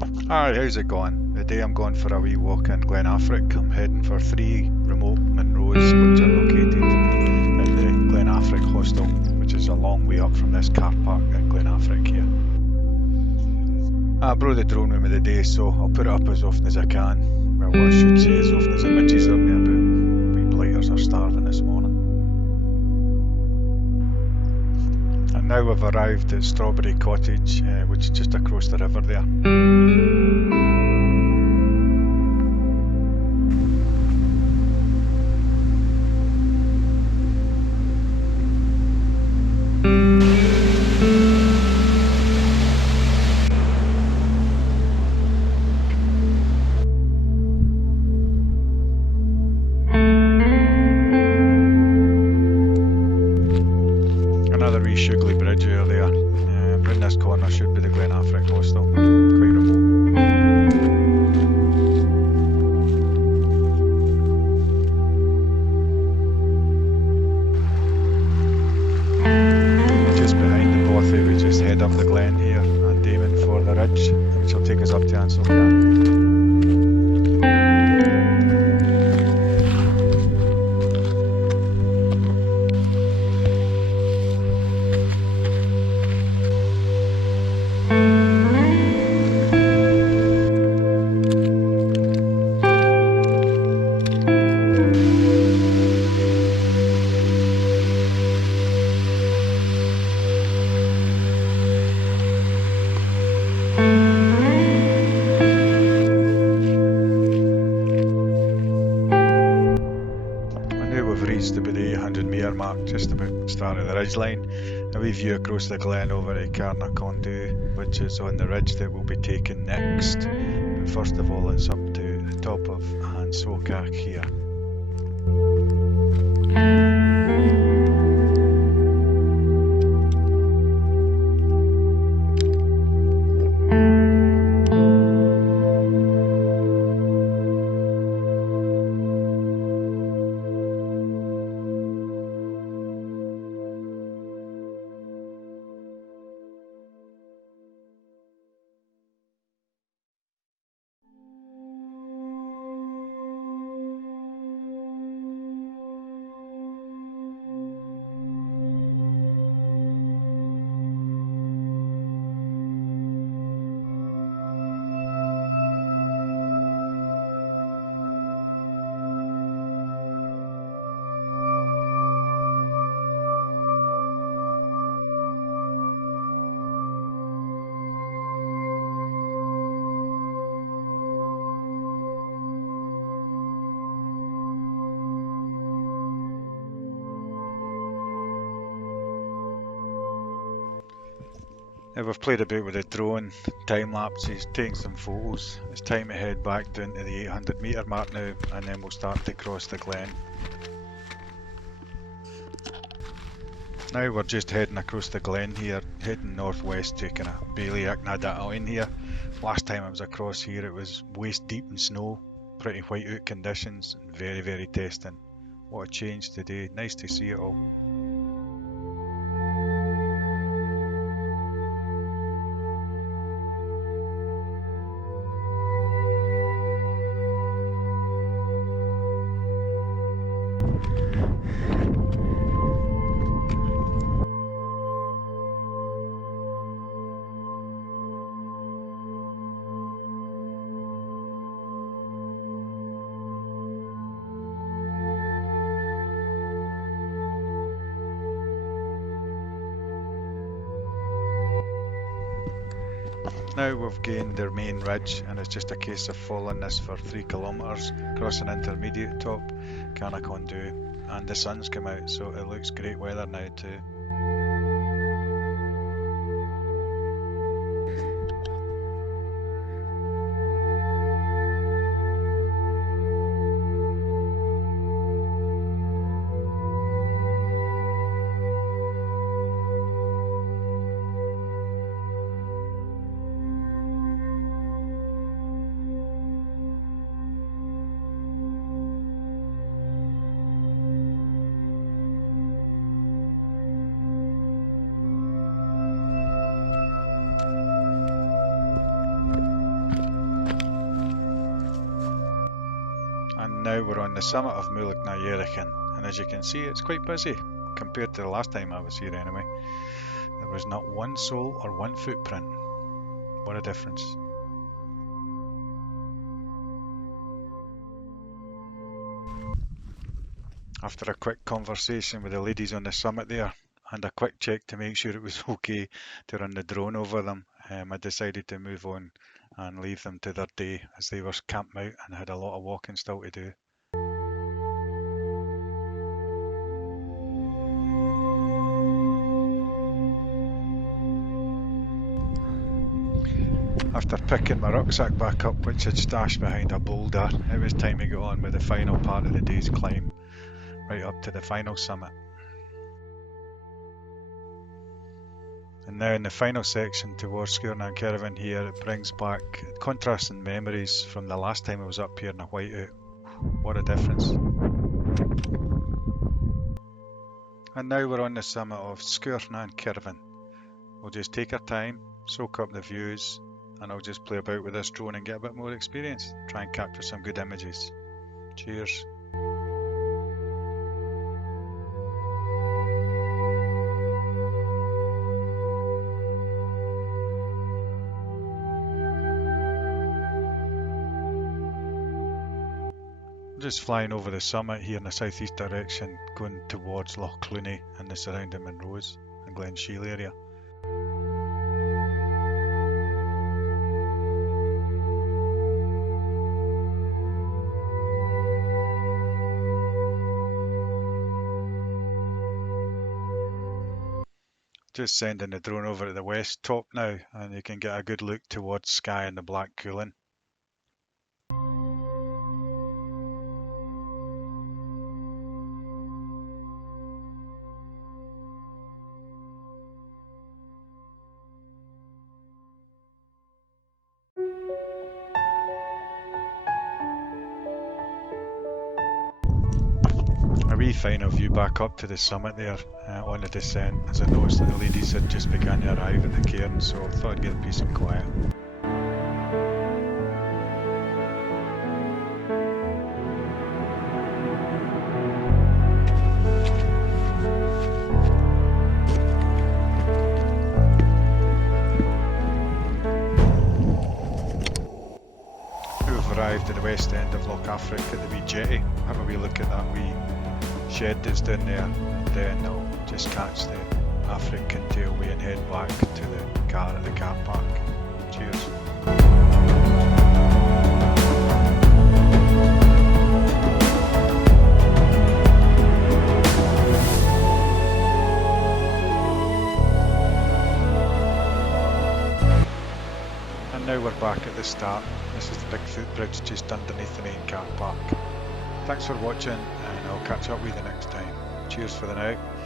Hi, how's it going? Today I'm going for a wee walk in Glen Affric. I'm heading for 3 remote Munros which are located in the Glen Affric hostel, which is a long way up from this car park at Glen Affric here. I brought the drone with me today, so I'll put it up as often as I can. Well, what I should say, as often as the midges are near about. We blighters are starving this morning. And now we've arrived at Strawberry Cottage, which is just across the river there. Another wee sugly bridge over there. Round this corner should be the Glen Affric hostel. Quite remote. Just behind the bothy we just head up the glen here and aiming for the ridge, which will take us up to An Socach. We've reached about the 800-metre mark, just about the start of the ridge line. A wee view across the glen over at Sgurr-nan-Ceathramhnan, which is on the ridge that we'll be taking next. But first of all, it's up to the top of An Socach here. Now we've played about with the drone, time lapses, taking some photos. It's time to head back down to the 800-metre mark now, and then we'll start to cross the glen. Now we're just heading across the glen here, heading northwest to kind of bealach here. Last time I was across here it was waist deep in snow, pretty whiteout conditions, and very testing. What a change today, nice to see it all. Now we've gained their main ridge, and it's just a case of following this for 3 kilometres, crossing intermediate top, Cottage, and the sun's come out, so it looks great weather now too. now we're on the summit of Mullach-nan-Dheiragain, and as you can see it's quite busy compared to the last time I was here anyway. There was not one soul or one footprint. What a difference. After a quick conversation with the ladies on the summit there and a quick check to make sure it was okay to run the drone over them, I decided to move on and leave them to their day as they were camped out and had a lot of walking still to do. After picking my rucksack back up, which had stashed behind a boulder, it was time to get on with the final part of the day's climb, right up to the final summit. And now in the final section towards Sgurr-nan-Ceathramhnan here, it brings back contrasting memories from the last time I was up here in a whiteout. What a difference. And now we're on the summit of Sgurr-nan-Ceathramhnan. We'll just take our time, soak up the views, and I'll just play about with this drone and get a bit more experience. Try and capture some good images. Cheers. Just flying over the summit here in the southeast direction, going towards Loch and the surrounding Munros and Glen area. Just sending the drone over to the west top now, and you can get a good look towards Skye and the Black Cooling. A wee final view back up to the summit there on the descent, as I noticed that the ladies had just begun to arrive at the cairn, so I thought I'd get a peace and quiet. We've arrived at the west end of Loch Affric at the wee jetty. Have a wee look at that wee shed that's down there, and then I'll just catch the Affric and tailway and head back to the car at the car park. Cheers. And now we're back at the start. This is the big footbridge just underneath the main car park. Thanks for watching, and I'll catch up with you next time. Cheers for the now.